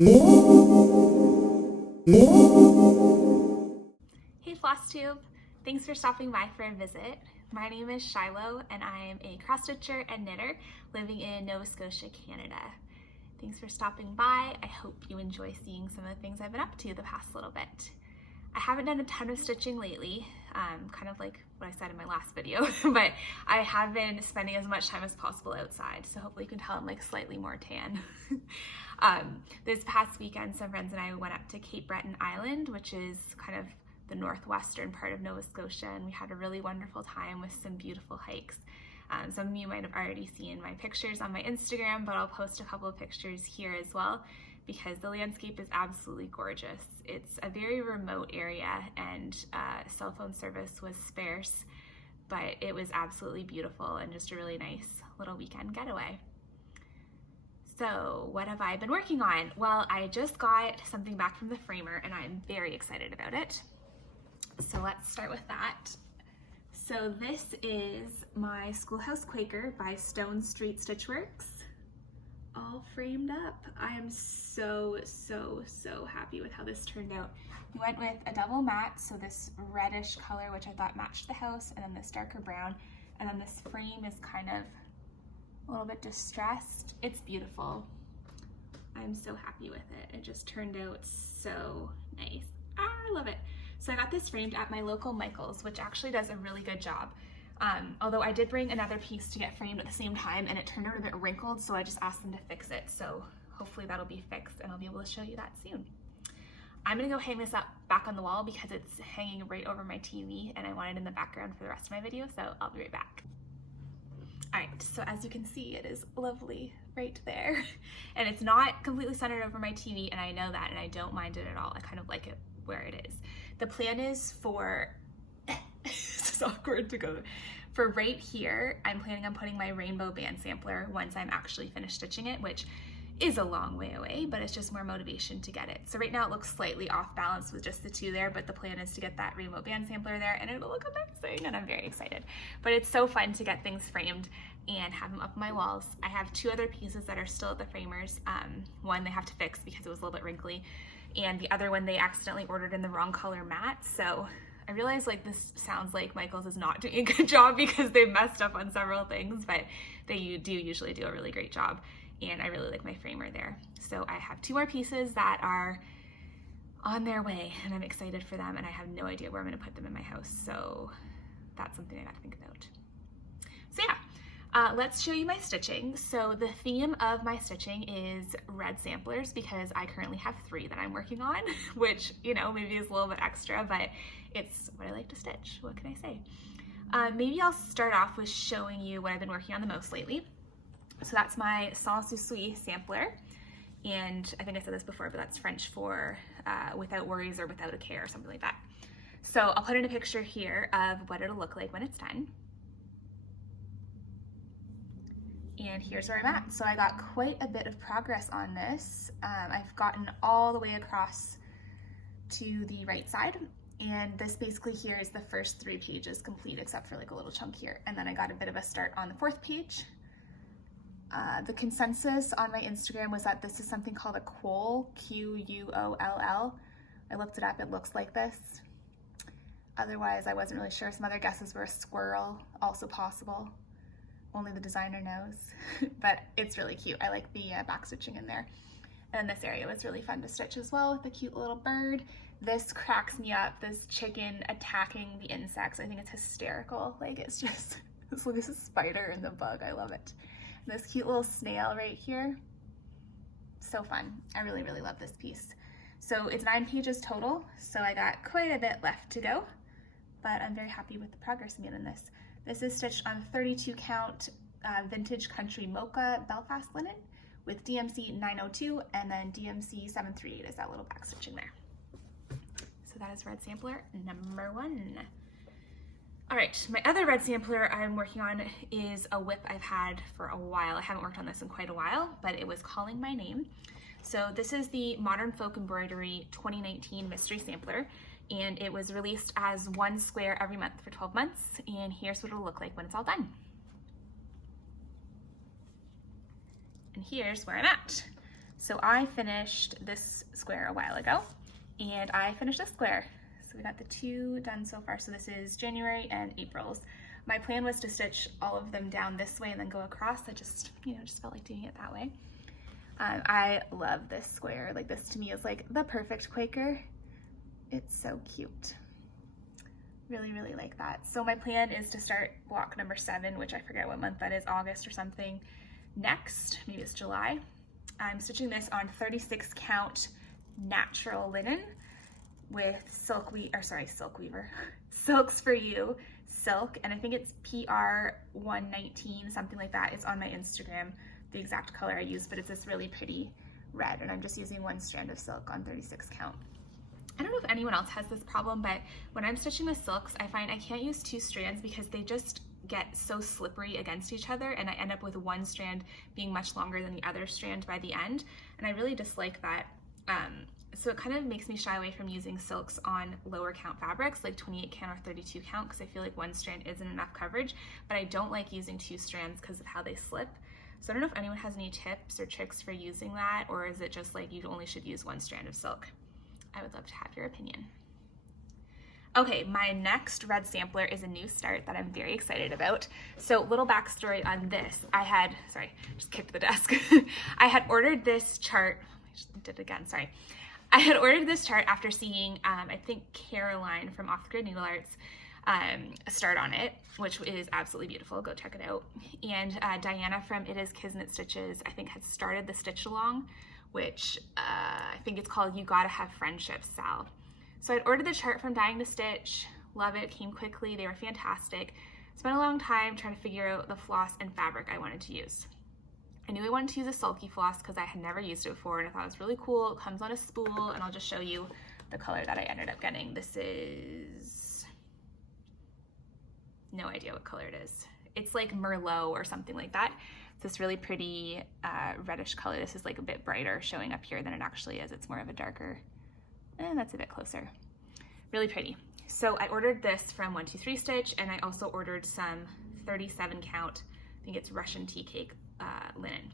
Hey FLOSSTUBE! Thanks for stopping by for a visit. My name is Shiloh and I am a cross-stitcher and knitter living in Nova Scotia, Canada. Thanks for stopping by. I hope you enjoy seeing some of the things I've been up to the past little bit. I haven't done a ton of stitching lately, kind of like what I said in my last video, but I have been spending as much time as possible outside, so hopefully you can tell I'm like slightly more tan. This past weekend, some friends and I went up to Cape Breton Island, which is kind of the northwestern part of Nova Scotia, and we had a really wonderful time with some beautiful hikes. Some of you might have already seen my pictures on my Instagram, but I'll post a couple of pictures here as well because the landscape is absolutely gorgeous. It's a very remote area and cell phone service was sparse, but it was absolutely beautiful and just a really nice little weekend getaway. So what have I been working on? Well, I just got something back from the framer and I'm very excited about it. So let's start with that. So this is my Schoolhouse Quaker by Stone Street Stitchworks, all framed up. I am so happy with how this turned out. We went with a double matte, so this reddish color, which I thought matched the house, and then this darker brown, and then this frame is kind of a little bit distressed. It's beautiful. I'm so happy with it. It just turned out so nice. I love it. So I got this framed at my local Michael's, which actually does a really good job. Although I did bring another piece to get framed at the same time and it turned out a bit wrinkled, so I just asked them to fix it. So hopefully that'll be fixed and I'll be able to show you that soon. I'm gonna go hang this up back on the wall because it's hanging right over my TV and I want it in the background for the rest of my video, so I'll be right back. All right, so as you can see, it is lovely right there. And it's not completely centered over my TV, and I know that, and I don't mind it at all. I kind of like it where it is. The plan is for, this is awkward to go, for right here, I'm planning on putting my rainbow band sampler once I'm actually finished stitching it, which is a long way away, but it's just more motivation to get it. So right now it looks slightly off balance with just the two there, but the plan is to get that rainbow band sampler there and it'll look amazing and I'm very excited. But it's so fun to get things framed and have them up on my walls. I have two other pieces that are still at the framers. One they have to fix because it was a little bit wrinkly, and the other one they accidentally ordered in the wrong color matte. So I realize like this sounds like Michael's is not doing a good job because they've messed up on several things, but they do usually do a really great job. And I really like my framer there. So I have two more pieces that are on their way and I'm excited for them and I have no idea where I'm gonna put them in my house. So that's something I gotta think about. So yeah, let's show you my stitching. So the theme of my stitching is red samplers because I currently have 3 that I'm working on, which, you know, maybe is a little bit extra, but it's what I like to stitch. What can I say? Maybe I'll start off with showing you what I've been working on the most lately. So that's my Sans Souci sampler, and I think I said this before, but that's French for without worries or without a care or something like that. So I'll put in a picture here of what it'll look like when it's done. And here's where I'm at. So I got quite a bit of progress on this. I've gotten all the way across to the right side, and this basically here is the first 3 pages complete except for like a little chunk here. And then I got a bit of a start on the 4th page. The consensus on my Instagram was that this is something called a quoll, Q-U-O-L-L. I looked it up, it looks like this. Otherwise, I wasn't really sure. Some other guesses were a squirrel, also possible. Only the designer knows, but it's really cute. I like the back stitching in there. And this area was really fun to stitch as well with the cute little bird. This cracks me up, this chicken attacking the insects. I think it's hysterical. Like it's just, this looks like a spider and the bug, I love it. This cute little snail right here. So fun. I really love this piece. So it's 9 pages total, so I got quite a bit left to go, but I'm very happy with the progress I made in this. This is stitched on 32 count vintage country mocha Belfast linen with DMC 902 and then DMC 738 is that little back stitching there. So that is red sampler number 1. All right, my other red sampler I'm working on is a whip I've had for a while. I haven't worked on this in quite a while, but it was Calling My Name. So this is the Modern Folk Embroidery 2019 Mystery Sampler, and it was released as 1 square every month for 12 months, and here's what it'll look like when it's all done. And here's where I'm at. So I finished this square a while ago, and I finished this square. So we got the 2 done so far. So this is January and April's. My plan was to stitch all of them down this way and then go across. I just, just felt like doing it that way. I love this square. Like, this to me is like the perfect Quaker. It's so cute. Really, really like that. So my plan is to start block number 7, which I forget what month that is, August or something, next. Maybe it's July. I'm stitching this on 36 count natural linen with Silk Weaver, Silks for You silk, and I think it's PR 119, something like that. It's on my Instagram, the exact color I use, but it's this really pretty red, and I'm just using 1 strand of silk on 36 count. I don't know if anyone else has this problem, but when I'm stitching with silks, I find I can't use 2 strands because they just get so slippery against each other, and I end up with 1 strand being much longer than the other strand by the end, and I really dislike that. So it kind of makes me shy away from using silks on lower count fabrics like 28 count or 32 count because I feel like 1 strand isn't enough coverage, but I don't like using 2 strands because of how they slip. So I don't know if anyone has any tips or tricks for using that, or is it just like you only should use 1 strand of silk? I would love to have your opinion. Okay, my next red sampler is a new start that I'm very excited about. So little backstory on this. Just kicked the desk. I had ordered this chart, I just did it again, sorry. I had ordered this chart after seeing, I think Caroline from Off the Grid Needle Arts start on it, which is absolutely beautiful. Go check it out. And Diana from It Is Kismet Stitches, I think, had started the stitch along, which I think it's called You Gotta Have Friendships, Sal. So I'd ordered the chart from Dying to Stitch, love it, came quickly, they were fantastic. Spent a long time trying to figure out the floss and fabric I wanted to use. I knew I wanted to use a sulky floss because I had never used it before, and I thought it was really cool. It comes on a spool, and I'll just show you the color that I ended up getting. This is, no idea what color it is. It's like Merlot or something like that. It's this really pretty reddish color. This is like a bit brighter showing up here than it actually is. It's more of a darker, and that's a bit closer. Really pretty. So I ordered this from 123 Stitch, and I also ordered some 37 count, I think it's Russian tea cake linen.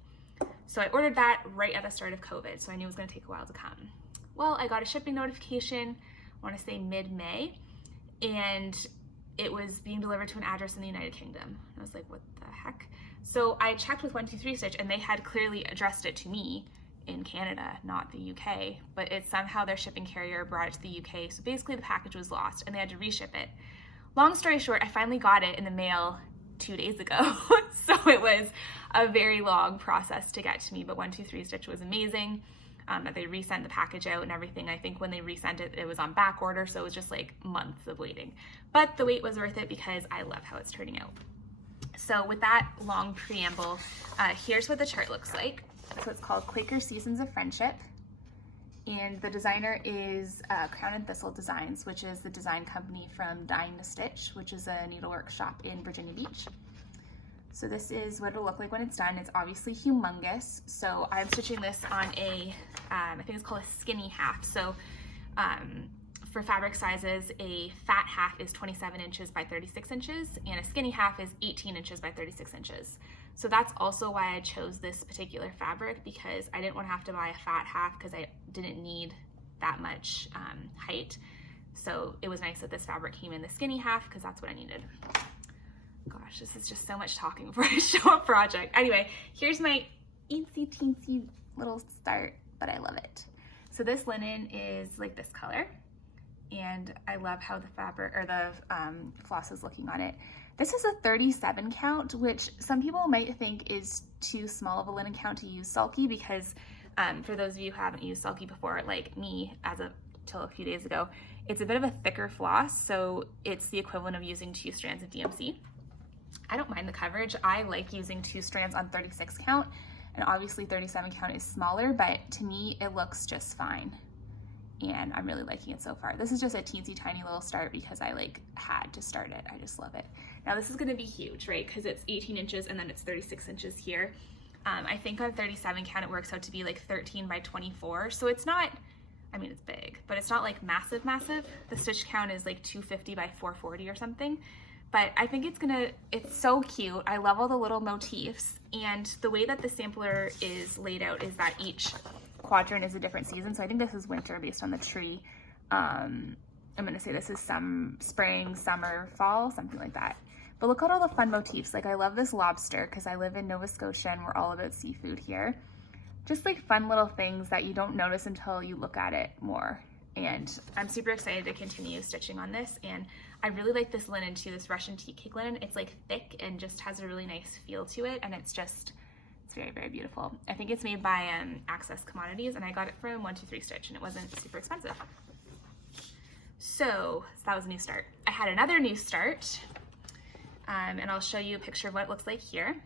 So I ordered that right at the start of COVID, so I knew it was going to take a while to come. Well, I got a shipping notification, I want to say mid-May, and it was being delivered to an address in the United Kingdom. I was like, what the heck? So I checked with 123 Stitch, and they had clearly addressed it to me in Canada, not the UK, but it's somehow their shipping carrier brought it to the UK, so basically the package was lost, and they had to reship it. Long story short, I finally got it in the mail 2 days ago, so it was a very long process to get to me, but 123 Stitch was amazing. That they resent the package out and everything. I think when they resent it, it was on back order, so it was just like months of waiting. But the wait was worth it because I love how it's turning out. So with that long preamble, here's what the chart looks like. So it's called Quaker Seasons of Friendship, and the designer is Crown and Thistle Designs, which is the design company from Dying to Stitch, which is a needlework shop in Virginia Beach. So this is what it'll look like when it's done. It's obviously humongous. So I'm stitching this on a, I think it's called a skinny half. So for fabric sizes, a fat half is 27 inches by 36 inches, and a skinny half is 18 inches by 36 inches. So that's also why I chose this particular fabric, because I didn't want to have to buy a fat half because I didn't need that much height. So it was nice that this fabric came in the skinny half because that's what I needed. Gosh, this is just so much talking before I show a project. Anyway, here's my eensy teensy little start, but I love it. So this linen is like this color, and I love how the fabric or the floss is looking on it. This is a 37 count, which some people might think is too small of a linen count to use sulky, because for those of you who haven't used sulky before, like me till a few days ago, it's a bit of a thicker floss, so it's the equivalent of using 2 strands of DMC. I don't mind the coverage. I like using 2 strands on 36 count, and obviously 37 count is smaller, but to me it looks just fine, and I'm really liking it so far. This is just a teensy tiny little start because I had to start it. I just love it. Now this is going to be huge, right? Because it's 18 inches and then it's 36 inches here. I think on 37 count it works out to be like 13 by 24, so it's not, I mean, it's big, but it's not like massive. The stitch count is like 250 by 440 or something. but I think it's so cute. I love all the little motifs, and the way that the sampler is laid out is that each quadrant is a different season. So I think this is winter based on the tree. I'm gonna say this is some spring, summer, fall, something like that. But look at all the fun motifs. Like I love this lobster because I live in Nova Scotia and we're all about seafood here. Just like fun little things that you don't notice until you look at it more. And I'm super excited to continue stitching on this. And I really like this linen too, this Russian tea cake linen. It's like thick and just has a really nice feel to it. And it's very, very beautiful. I think it's made by Access Commodities, and I got it from 123 Stitch, and it wasn't super expensive. So that was a new start. I had another new start, and I'll show you a picture of what it looks like here.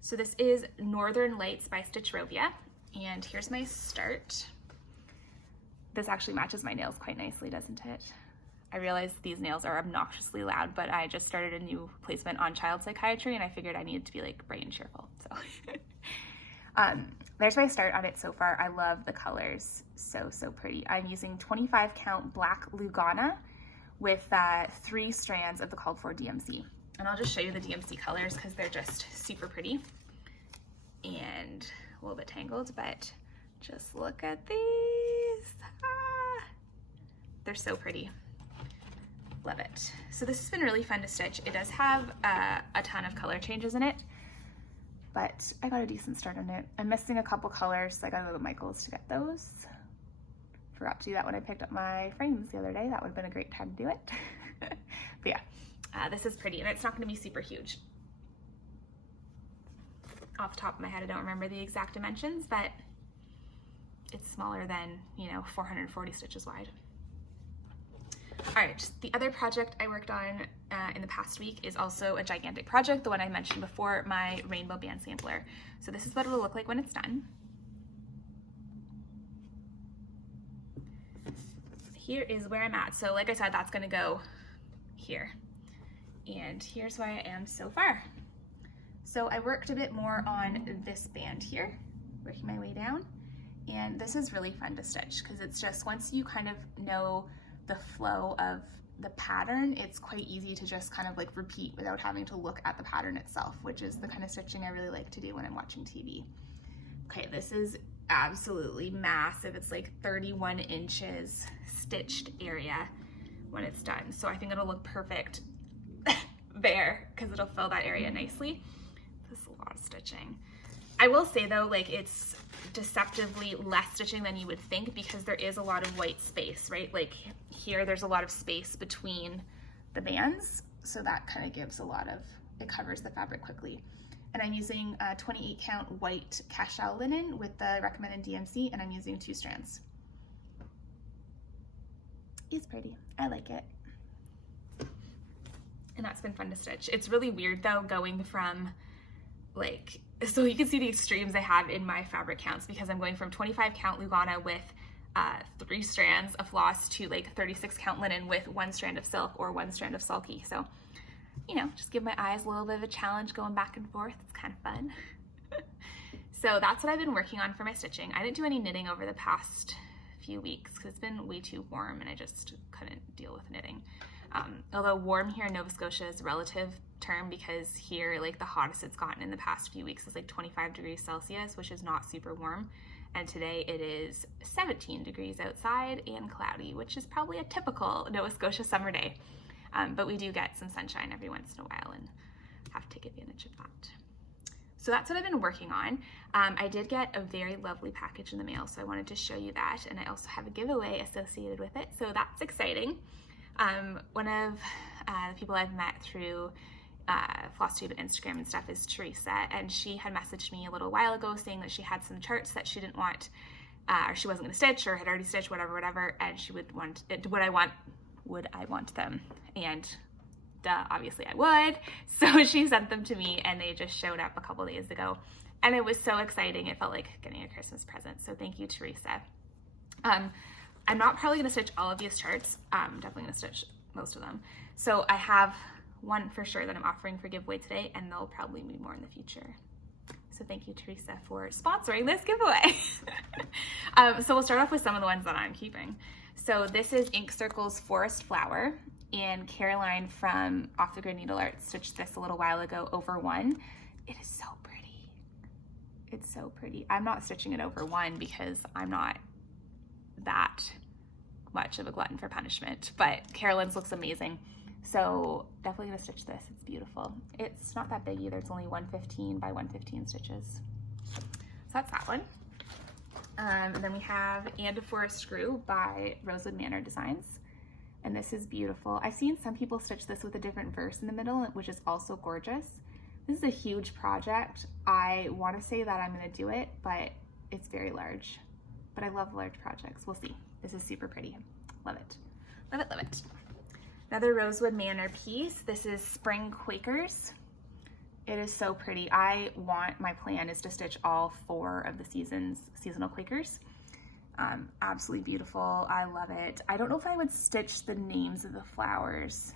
So this is Northern Lights by Stitchrovia, and here's my start. This actually matches my nails quite nicely, doesn't it? I realize these nails are obnoxiously loud, but I just started a new placement on child psychiatry and I figured I needed to be like bright and cheerful. So there's my start on it so far. I love the colors, so pretty. I'm using 25 count black Lugana with 3 strands of the called for DMC. And I'll just show you the DMC colors because they're just super pretty and a little bit tangled, but just look at these. They're so pretty. Love it. So this has been really fun to stitch. It does have a ton of color changes in it, but I got a decent start on it. I'm missing a couple colors, so I gotta go to Michael's to get those. Forgot to do that when I picked up my frames the other day. That would have been a great time to do it. But yeah, this is pretty, and it's not gonna be super huge. Off the top of my head, I don't remember the exact dimensions, but it's smaller than, 440 stitches wide. All right, the other project I worked on in the past week is also a gigantic project, the one I mentioned before, my rainbow band sampler. So this is what it will look like when it's done. Here is where I'm at. So like I said, that's gonna go here. And here's where I am so far. So I worked a bit more on this band here, working my way down. And this is really fun to stitch because it's just, once you kind of know the flow of the pattern, it's quite easy to just kind of like repeat without having to look at the pattern itself, which is the kind of stitching I really like to do when I'm watching TV. Okay, this is absolutely massive. It's like 31 inches stitched area when it's done. So I think it'll look perfect there because it'll fill that area nicely. This is a lot of stitching. I will say though, like it's deceptively less stitching than you would think because there is a lot of white space, right? Like here, there's a lot of space between the bands. So that kind of gives it covers the fabric quickly. And I'm using a 28 count white cashel linen with the recommended DMC, and I'm using 2 strands. It's pretty, I like it. And that's been fun to stitch. It's really weird though, going from so you can see the extremes I have in my fabric counts because I'm going from 25 count Lugana with 3 strands of floss to like 36 count linen with 1 strand of silk or 1 strand of sulky. So, just give my eyes a little bit of a challenge going back and forth. It's kind of fun. So that's what I've been working on for my stitching. I didn't do any knitting over the past few weeks because it's been way too warm and I just couldn't deal with knitting. Although warm here in Nova Scotia is a relative term because here, like the hottest it's gotten in the past few weeks is like 25 degrees Celsius, which is not super warm. And today it is 17 degrees outside and cloudy, which is probably a typical Nova Scotia summer day. But we do get some sunshine every once in a while and have to take advantage of that. So that's what I've been working on. I did get a very lovely package in the mail, so I wanted to show you that. And I also have a giveaway associated with it, so that's exciting. One of the people I've met through Flosstube and Instagram and stuff is Teresa, and she had messaged me a little while ago saying that she had some charts that she didn't want, or she wasn't going to stitch or had already stitched, whatever, and she would want, would I want them? And duh, obviously I would. So she sent them to me and they just showed up a couple days ago. And it was so exciting. It felt like getting a Christmas present. So thank you, Teresa. I'm not probably gonna stitch all of these charts. I'm definitely gonna stitch most of them. So I have one for sure that I'm offering for giveaway today, and there'll probably be more in the future. So thank you, Teresa, for sponsoring this giveaway. So we'll start off with some of the ones that I'm keeping. So this is Ink Circle's Forest Flower, and Caroline from Off the Grid Needle Art stitched this a little while ago over one. It is so pretty. It's so pretty. I'm not stitching it over one because I'm not that much of a glutton for punishment, but Caroline's looks amazing. So definitely gonna stitch this. It's beautiful. It's not that big either. It's only 115 by 115 stitches. So that's that one. And then we have And a Forest Screw by Rosewood Manor Designs. And this is beautiful. I've seen some people stitch this with a different verse in the middle, which is also gorgeous. This is a huge project. I want to say that I'm going to do it, but it's very large. But I love large projects. We'll see. This is super pretty. Love it. Love it, love it. Another Rosewood Manor piece. This is Spring Quakers. It is so pretty. My plan is to stitch all 4 of the seasonal Quakers. Absolutely beautiful. I love it. I don't know if I would stitch the names of the flowers.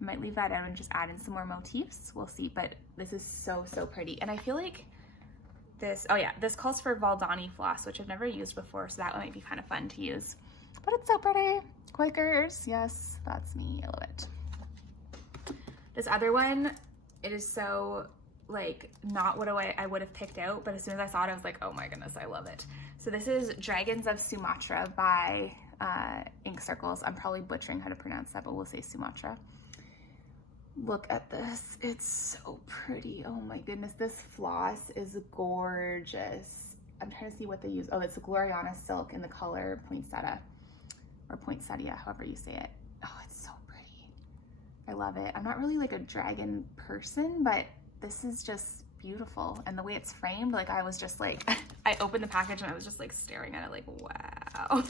I might leave that out and just add in some more motifs. We'll see, but this is so, so pretty. And I feel like this, oh yeah, this calls for Valdani floss, which I've never used before, so that might be kind of fun to use. But it's so pretty. Quakers, yes, that's me. I love it. This other one, it is so like not what I would have picked out, but as soon as I saw it, I was like, oh my goodness, I love it. So this is Dragons of Sumatra by Ink Circles. I'm probably butchering how to pronounce that, but we'll say Sumatra. Look at this. It's so pretty. Oh my goodness. This floss is gorgeous. I'm trying to see what they use. Oh, it's a Gloriana silk in the color Poinsettia, or Poinsettia, however you say it. Oh, it's so pretty. I love it. I'm not really like a dragon person, but this is just beautiful. And the way it's framed, like I was just like, I opened the package and I was just like staring at it like, wow.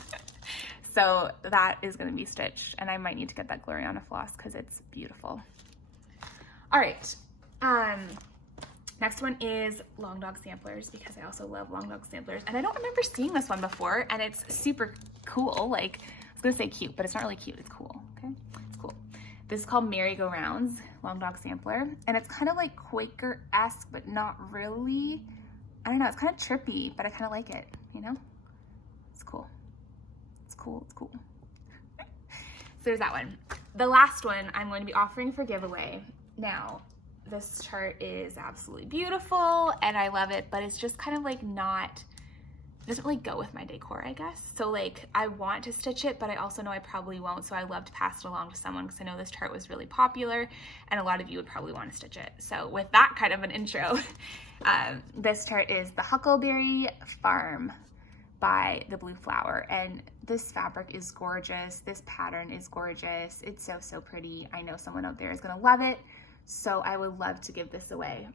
So that is going to be stitched, and I might need to get that Gloriana floss because it's beautiful. All right. Next one is Long Dog Samplers, because I also love Long Dog Samplers, and I don't remember seeing this one before, and it's super cool. Like, I was gonna say cute, but it's not really cute. It's cool. Okay, it's cool. This is called Merry-Go-Rounds Long Dog Sampler, and it's kind of like Quaker-esque, but not really. I don't know. It's kind of trippy, but I kind of like it. You know, it's cool. It's cool. It's cool. So there's that one. The last one I'm going to be offering for giveaway. Now, this chart is absolutely beautiful and I love it, but it's just kind of like not, it doesn't really go with my decor, I guess. So like, I want to stitch it, but I also know I probably won't. So I love to pass it along to someone because I know this chart was really popular and a lot of you would probably want to stitch it. So with that kind of an intro, this chart is the Huckleberry Farm by The Blue Flower. And this fabric is gorgeous. This pattern is gorgeous. It's so, so pretty. I know someone out there is going to love it. So I would love to give this away.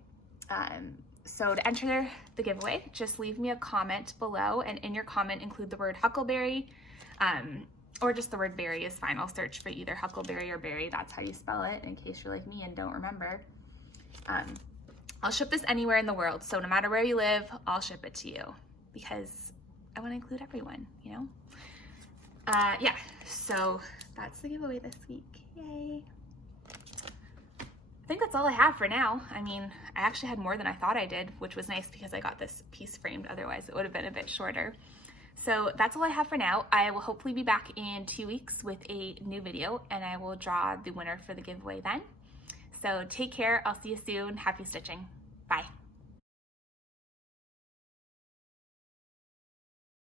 So to enter the giveaway, just leave me a comment below, and in your comment include the word Huckleberry, or just the word berry is fine. I'll search for either Huckleberry or berry. That's how you spell it, in case you're like me and don't remember. I'll ship this anywhere in the world. So no matter where you live, I'll ship it to you because I want to include everyone, you know? Yeah, so that's the giveaway this week. Yay. I think that's all I have for now. I mean, I actually had more than I thought I did, which was nice because I got this piece framed. Otherwise, it would have been a bit shorter. So that's all I have for now. I will hopefully be back in 2 weeks with a new video, and I will draw the winner for the giveaway then. So take care. I'll see you soon. Happy stitching. Bye.